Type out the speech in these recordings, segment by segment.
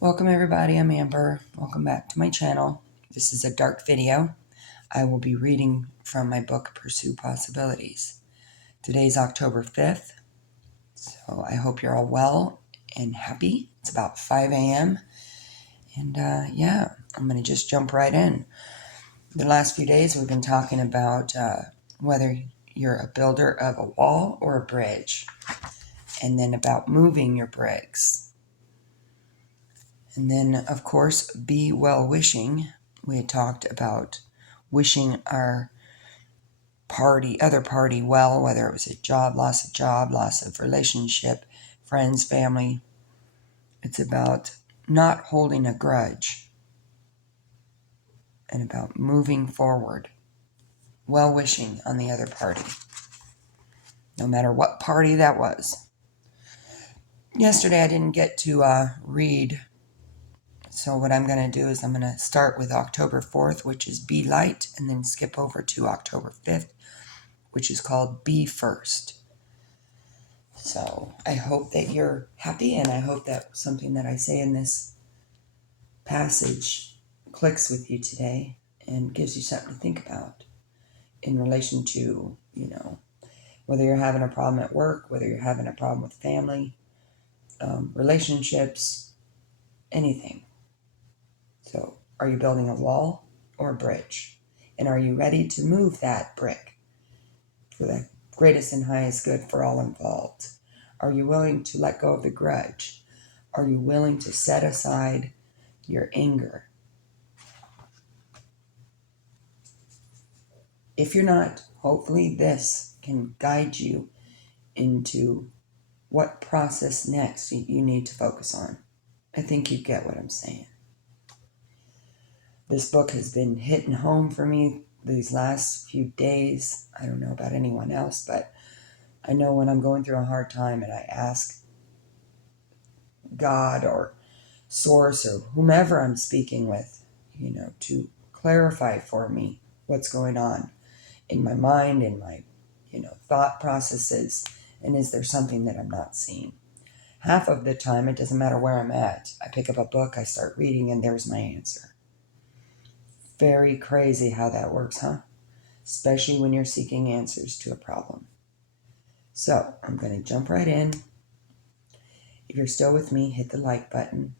Welcome everybody, I'm Amber. Welcome back to my channel. This is a dark video. I will be reading from my book, Pursue Possibilities. Today's October 5th, so I hope you're all well and happy. It's about 5 a.m. And I'm going to just jump right in. The last few days we've been talking about whether you're a builder of a wall or a bridge, and then about moving your bricks. And then, of course, be well wishing. We had talked about wishing our other party well, whether it was a job, loss of relationship, friends, family. It's about not holding a grudge and about moving forward, well wishing on the other party, no matter what party that was. Yesterday I didn't get to read. So what I'm going to do is I'm going to start with October 4th, which is Be Light, and then skip over to October 5th, which is called Be First. So I hope that you're happy, and I hope that something that I say in this passage clicks with you today and gives you something to think about in relation to, whether you're having a problem at work, whether you're having a problem with family, relationships, anything. So, are you building a wall or a bridge? And are you ready to move that brick for the greatest and highest good for all involved? Are you willing to let go of the grudge? Are you willing to set aside your anger? If you're not, hopefully this can guide you into what process next you need to focus on. I think you get what I'm saying. This book has been hitting home for me these last few days. I don't know about anyone else, but I know when I'm going through a hard time and I ask God or Source or whomever I'm speaking with, to clarify for me what's going on in my mind, in my, thought processes, and is there something that I'm not seeing? Half of the time, it doesn't matter where I'm at. I pick up a book, I start reading, and there's my answer. Very crazy how that works, huh? Especially when you're seeking answers to a problem. So I'm going to jump right in. If you're still with me, hit the like button.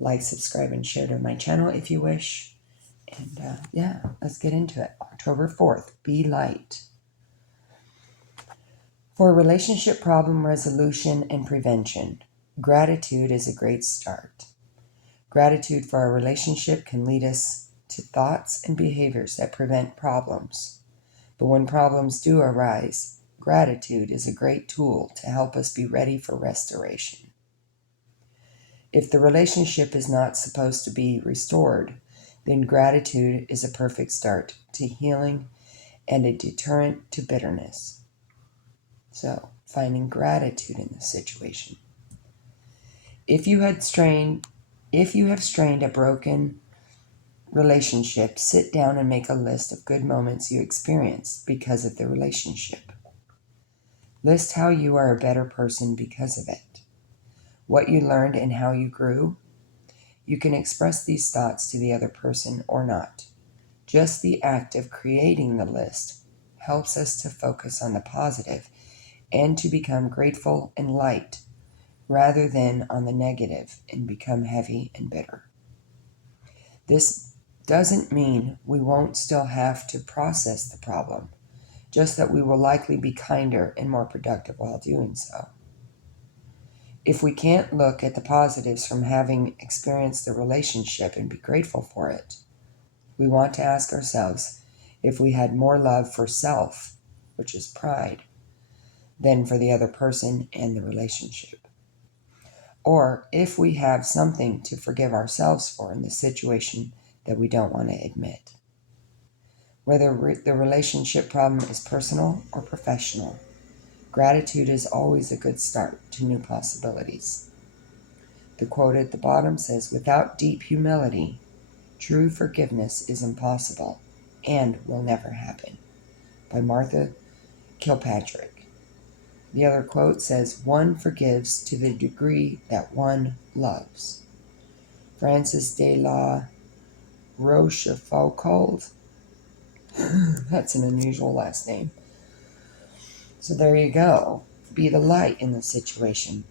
Like, subscribe, and share to my channel if you wish. And let's get into it. October 4th, Be Light. For relationship problem resolution and prevention, gratitude is a great start. Gratitude for our relationship can lead us to thoughts and behaviors that prevent problems. But when problems do arise, gratitude is a great tool to help us be ready for restoration. If the relationship is not supposed to be restored, then gratitude is a perfect start to healing and a deterrent to bitterness. So, finding gratitude in the situation. If you have strained a broken relationship, sit down and make a list of good moments you experienced because of the relationship. List how you are a better person because of it, what you learned and how you grew. You can express these thoughts to the other person or not. Just the act of creating the list helps us to focus on the positive and to become grateful and light rather than on the negative and become heavy and bitter. This doesn't mean we won't still have to process the problem, just that we will likely be kinder and more productive while doing so. If we can't look at the positives from having experienced the relationship and be grateful for it, we want to ask ourselves if we had more love for self, which is pride, than for the other person and the relationship. Or if we have something to forgive ourselves for in the situation that we don't want to admit. Whether the relationship problem is personal or professional, gratitude is always a good start to new possibilities. The quote at the bottom says, "Without deep humility, true forgiveness is impossible and will never happen," by Martha Kilpatrick. The other quote says, "One forgives to the degree that one loves." Francis de la Rochefoucauld. That's an unusual last name. So there you go. Be the light in the situation.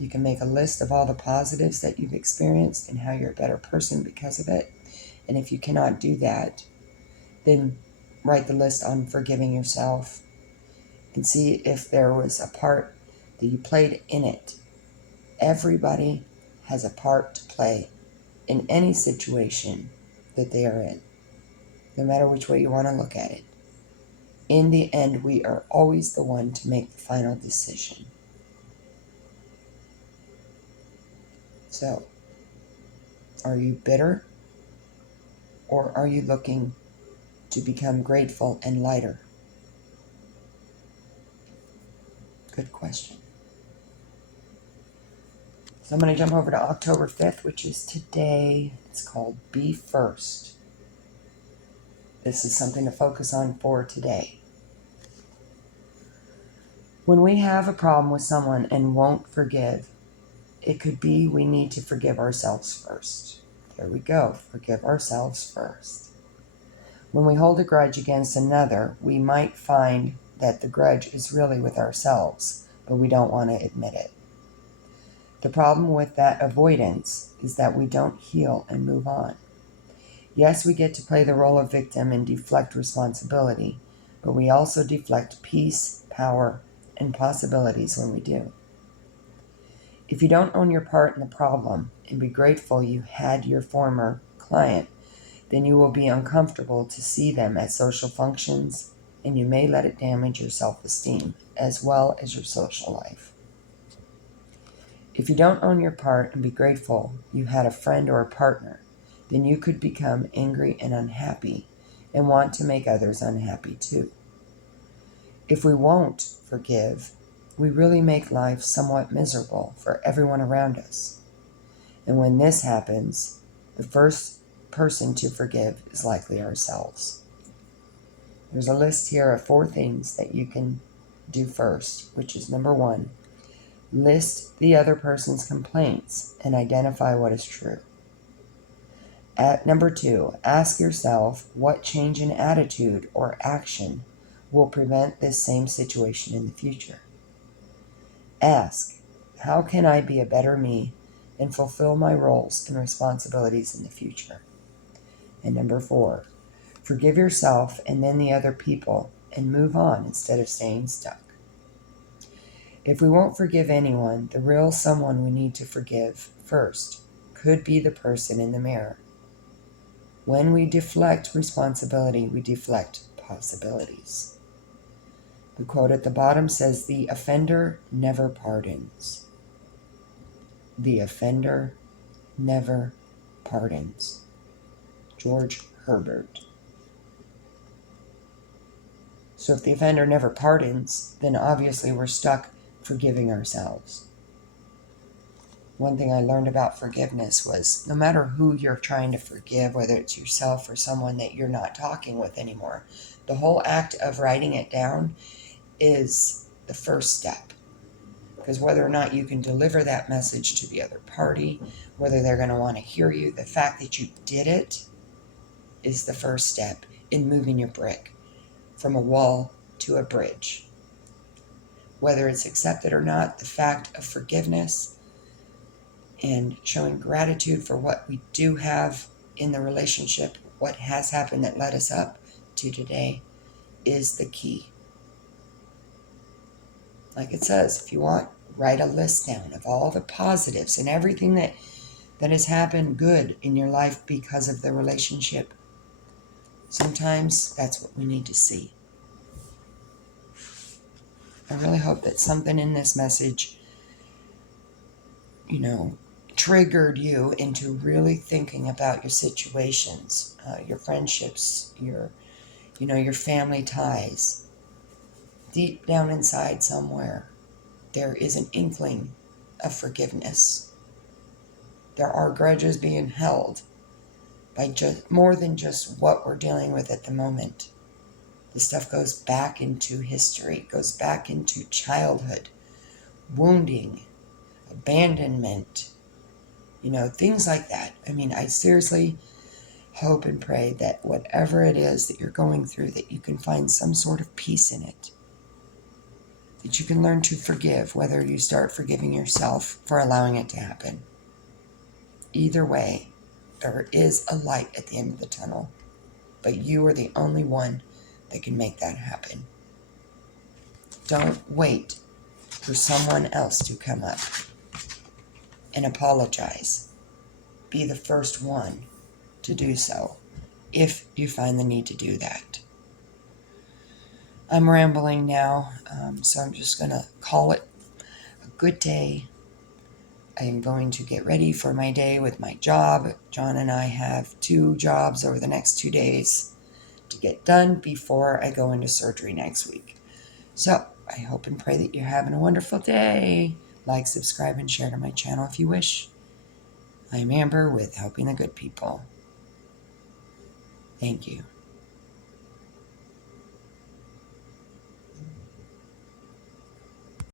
You can make a list of all the positives that you've experienced and how you're a better person because of it. And if you cannot do that, then write the list on forgiving yourself and see if there was a part that you played in it. Everybody has a part to play in any situation that they are in, no matter which way you want to look at it. In the end, we are always the one to make the final decision. So, are you bitter, or are you looking to become grateful and lighter? Good question. So I'm going to jump over to October 5th, which is today. It's called Be First. This is something to focus on for today. When we have a problem with someone and won't forgive, it could be we need to forgive ourselves first. There we go. Forgive ourselves first. When we hold a grudge against another, we might find that the grudge is really with ourselves, but we don't want to admit it. The problem with that avoidance is that we don't heal and move on. Yes, we get to play the role of victim and deflect responsibility, but we also deflect peace, power, and possibilities when we do. If you don't own your part in the problem and be grateful you had your former client, then you will be uncomfortable to see them at social functions, and you may let it damage your self-esteem as well as your social life. If you don't own your part and be grateful you had a friend or a partner, then you could become angry and unhappy and want to make others unhappy too. If we won't forgive, we really make life somewhat miserable for everyone around us. And when this happens, the first person to forgive is likely ourselves. There's a list here of 4 things that you can do first, which is number 1, list the other person's complaints and identify what is true. At number 2, ask yourself what change in attitude or action will prevent this same situation in the future. Ask, how can I be a better me and fulfill my roles and responsibilities in the future? And number 4, forgive yourself and then the other people and move on instead of staying stuck. If we won't forgive anyone, the real someone we need to forgive first could be the person in the mirror. When we deflect responsibility, we deflect possibilities. The quote at the bottom says, "The offender never pardons." The offender never pardons. George Herbert. So if the offender never pardons, then obviously we're stuck forgiving ourselves. One thing I learned about forgiveness was no matter who you're trying to forgive, whether it's yourself or someone that you're not talking with anymore, the whole act of writing it down is the first step. Because whether or not you can deliver that message to the other party, whether they're going to want to hear you, the fact that you did it is the first step in moving your brick from a wall to a bridge. Whether it's accepted or not, the fact of forgiveness and showing gratitude for what we do have in the relationship, what has happened that led us up to today, is the key. Like it says, if you want, write a list down of all the positives and everything that has happened good in your life because of the relationship. Sometimes that's what we need to see. I really hope that something in this message, triggered you into really thinking about your situations, your friendships, your family ties. Deep down inside somewhere, there is an inkling of forgiveness. There are grudges being held by just more than just what we're dealing with at the moment. This stuff goes back into history, goes back into childhood, wounding, abandonment, Things like that. I mean, I seriously hope and pray that whatever it is that you're going through, that you can find some sort of peace in it, that you can learn to forgive, whether you start forgiving yourself for allowing it to happen. Either way, there is a light at the end of the tunnel, but you are the only one that can make that happen. Don't wait for someone else to come up and apologize. Be the first one to do so, if you find the need to do that. I'm rambling now, so I'm just going to call it a good day. I am going to get ready for my day with my job. John and I have 2 jobs over the next 2 days to get done before I go into surgery next week. So I hope and pray that you're having a wonderful day. Like, subscribe, and share to my channel if you wish. I am Amber with Helping the Good People. Thank you.